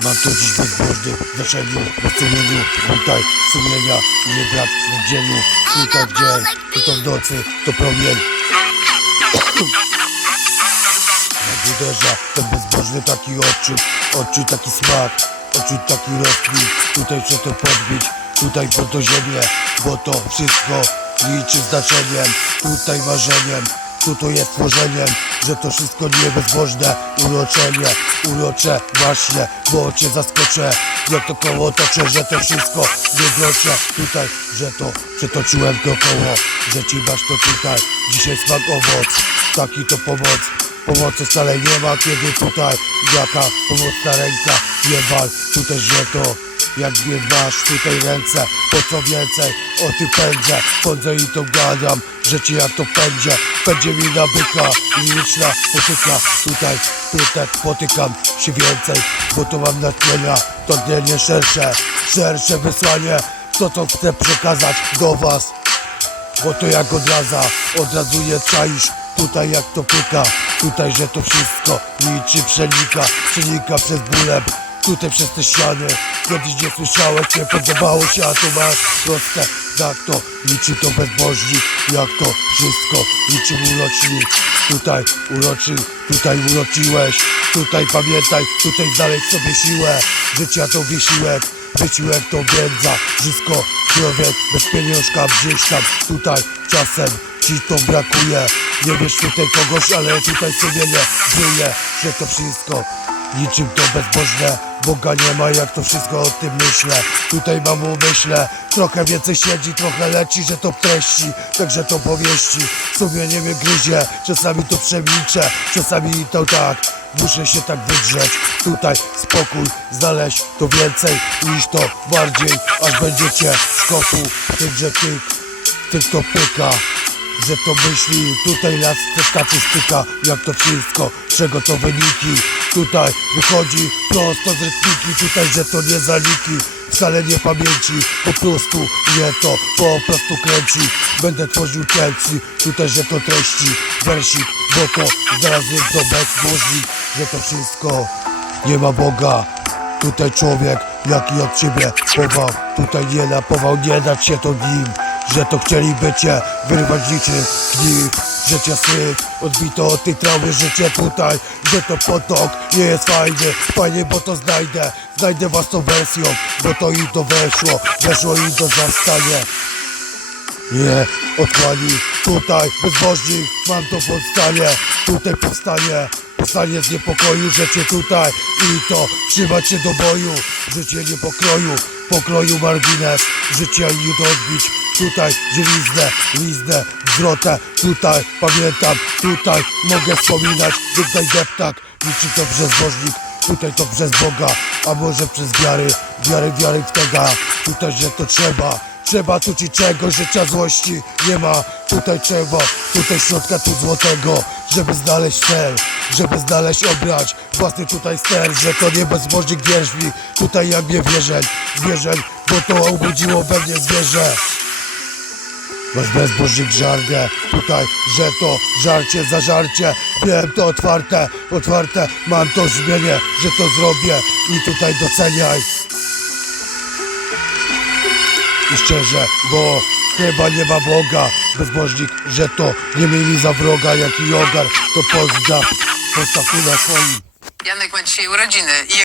to dziś bezbożny zaszeniu, na sumieniu. Tutaj sumienia nie brak w dzieniu Tutaj w dzień, tu to w nocy, to promień. Jak uderza ten bezbożny taki odczuć Odczuć taki smak, odczuć taki rozkwit. Tutaj chcę to podbić, tutaj pod to ziemię Bo to wszystko liczy znaczeniem Tutaj marzeniem, tu to jest tworzeniem Że to wszystko nie bezbożne Uroczenie, urocze właśnie Bo cię zaskoczę. Jak to koło toczę, że to wszystko nie groczę Tutaj, że to przetoczyłem to koło Że ci masz to tutaj. Dzisiaj smak owoc Taki to pomoc. Pomocy wcale nie ma, kiedy tutaj Jaka pomocna ręka. Nie wal, tutaj że to jak nie masz tutaj ręce, po co więcej O ty pędzę, chodzę i to gadam Że ci jak to pędzie, pędzie mi na byka I liczna potyka. Tutaj Tutaj potykam się więcej Bo to mam natchnienia, to tchnienie szersze Szersze wysłanie. To co chcę przekazać do was bo to jak odraza, od razu je czaisz. Tutaj jak to pyka, tutaj że to wszystko Liczy przenika, przenika przez bólem Tutaj przez te ściany. Kiedyś nie słyszałeś, nie podobało się A tu masz proste, tak to Liczy to bezbożnik, jak to wszystko Liczy urocznik Tutaj uroczy, tutaj uroczyłeś Tutaj pamiętaj, tutaj znaleźć sobie siłę. Życia to wysiłek Wysiłek to wiedza, wszystko człowiek bez pieniążka gdzieś tam Tutaj czasem ci to brakuje. Nie wiesz tutaj kogoś, ale tutaj sobie nie żyje Że to wszystko niczym to bezbożne Boga nie ma, jak to wszystko o tym myślę. Tutaj mam umyśle Trochę więcej siedzi, trochę leci, że to treści Także to powieści. Sumienie mnie gryzie, czasami to przemilczę Czasami to tak. Muszę się tak wydrzeć Tutaj spokój znaleźć to więcej niż to bardziej. Aż będziecie w skoku Tym, że ty, ty to pyka że to myśli, tutaj las te statystyka Jak to wszystko, czego to wyniki. Tutaj wychodzi prosto z rytmiki Tutaj, że to nie zaliki Wcale nie pamięci, po prostu nie to po prostu kręci. Będę tworzył tekcji, tutaj, że to treści Wersik, bo to znalazłem to bezbożnik Że to wszystko nie ma Boga. Tutaj człowiek, jaki od ciebie pował Tutaj nie napował, nie dać się to nim Że to chcieliby cię wyrwać niczym kniw Życie syf, odbito od tej traumy życie tutaj Że to potok nie jest fajny. Fajnie, bo to znajdę Znajdę was tą wersją Bo to i to weszło Weszło i to zastanie nie odkłani Tutaj bezbożnik mam to powstanie Tutaj powstanie Powstanie z niepokoju, że cię tutaj I to trzymać się do boju. Życie nie pokroju margines Życia nie odbić Tutaj zieliznę, liznę, wzrotę Tutaj pamiętam Tutaj mogę wspominać Tutaj deptak Liczy to bezbożnik Tutaj to przez Boga, a może przez wiary, wiary, wiary w tego. Tutaj, że to trzeba, trzeba tu ci czegoś, życia złości nie ma. Tutaj trzeba, tutaj środka tu złotego, żeby znaleźć cel, żeby znaleźć obrać własny tutaj ster, że to nie bezbożnik wierzbi. Tutaj jak mnie wierzeń, zwierzeń, bo to obudziło we mnie zwierzę. Masz bezbożnik żargę. Tutaj, że to żarcie za żarcie. Wiem to otwarte, otwarte. Mam to zmienię, że to zrobię I tutaj doceniaj. I szczerze, bo chyba nie ma Boga. Bezbożnik, że to nie mieli za wroga Jaki ogar, to postaw Postaw na swoim. Janek ma dzisiaj urodziny i